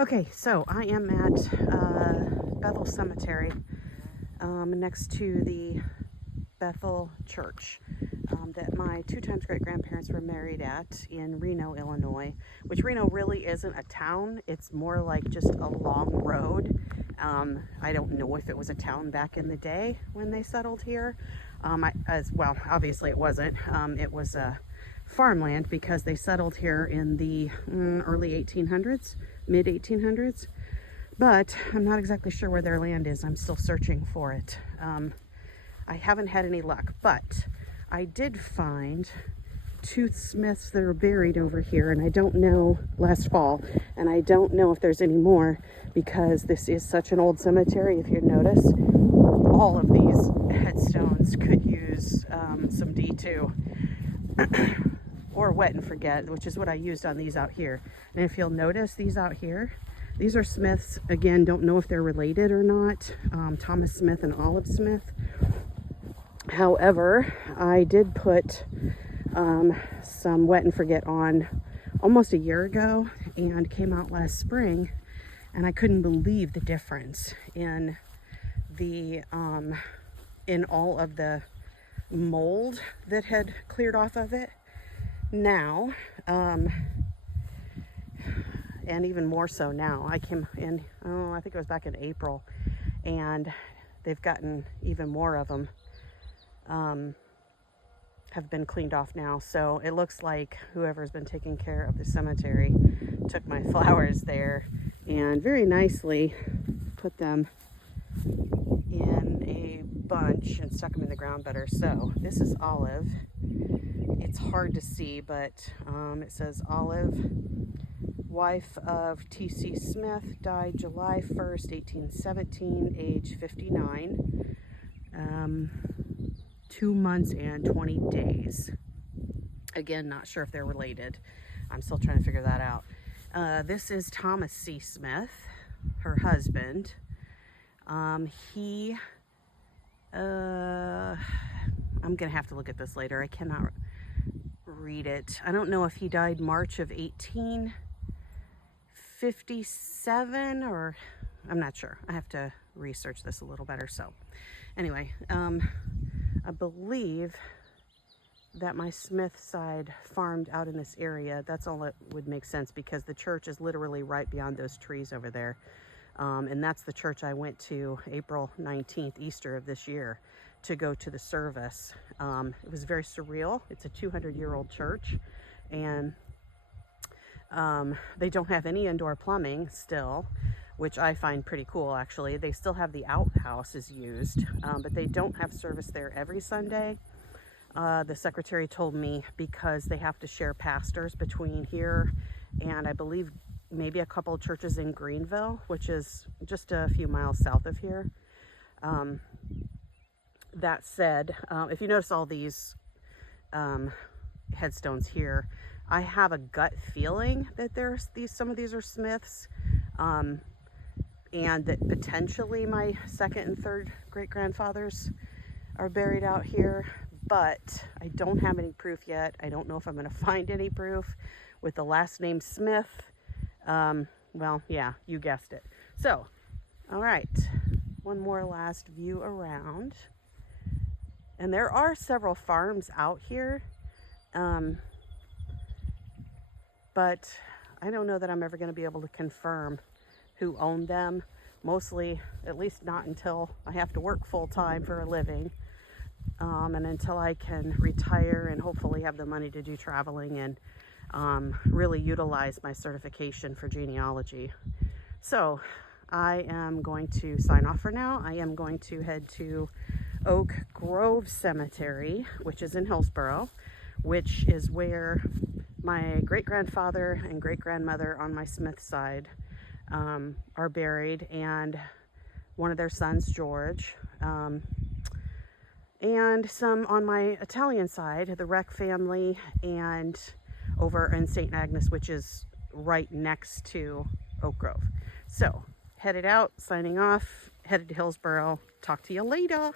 Okay, so I am at Bethel Cemetery next to the Bethel Church that my two times great-grandparents were married at in Reno, Illinois, which Reno really isn't a town. It's more like just a long road. I don't know if it was a town back in the day when they settled here. Obviously it wasn't. It was farmland because they settled here in the early 1800s, mid 1800s. But I'm not exactly sure where their land is. I'm still searching for it. I haven't had any luck, but I did find two smiths that are buried over here, and I don't know, last fall, and I don't know if there's any more because this is such an old cemetery. If you notice, all of these headstones could use some D2 or wet and forget, which is what I used on these out here. And if you'll notice, these out here, these are Smiths. Again, don't know if they're related or not. Thomas Smith and Olive Smith. However, I did put some wet and forget on almost a year ago and came out last spring, and I couldn't believe the difference in the in all of the mold that had cleared off of it now, and even more so now. I came in, I think it was back in April, and they've gotten even more of them have been cleaned off now. So it looks like whoever's been taking care of the cemetery took my flowers there and very nicely put them in a bunch and stuck them in the ground better. So this is Olive. It's hard to see, but it says Olive, wife of T.C. Smith, died July 1st, 1817, age 59. 2 months and 20 days. Again, not sure if they're related. I'm still trying to figure that out. This is Thomas C. Smith, her husband. I'm gonna have to look at this later. I cannot read it. I don't know if he died March of 1857 or I'm not sure. I have to research this a little better. So anyway, I believe that my Smith side farmed out in this area. That's all that would make sense because the church is literally right beyond those trees over there. And that's the church I went to April 19th, Easter of this year, to go to the service. It was very surreal. It's a 200-year-old church, and they don't have any indoor plumbing still, which I find pretty cool, actually. They still have the outhouse is used, but they don't have service there every Sunday. The secretary told me because they have to share pastors between here and I believe maybe a couple of churches in Greenville, which is just a few miles south of here. That said, if you notice all these headstones here, I have a gut feeling that some of these are Smiths. And that potentially my second and third great-grandfathers are buried out here, but I don't have any proof yet. I don't know if I'm going to find any proof with the last name Smith. Well, yeah, you guessed it. So, all right, one more last view around. And there are several farms out here, but I don't know that I'm ever going to be able to confirm who owned them. Mostly, at least not until I have to work full-time for a living, and until I can retire and hopefully have the money to do traveling and really utilize my certification for genealogy. So I am going to sign off for now. I am going to head to Oak Grove Cemetery, which is in Hillsboro, which is where my great-grandfather and great-grandmother on my Smith side are buried, and one of their sons, George, and some on my Italian side, the Wreck family, and over in St. Agnes, which is right next to Oak Grove. So, headed out, signing off, headed to Hillsboro. Talk to you later.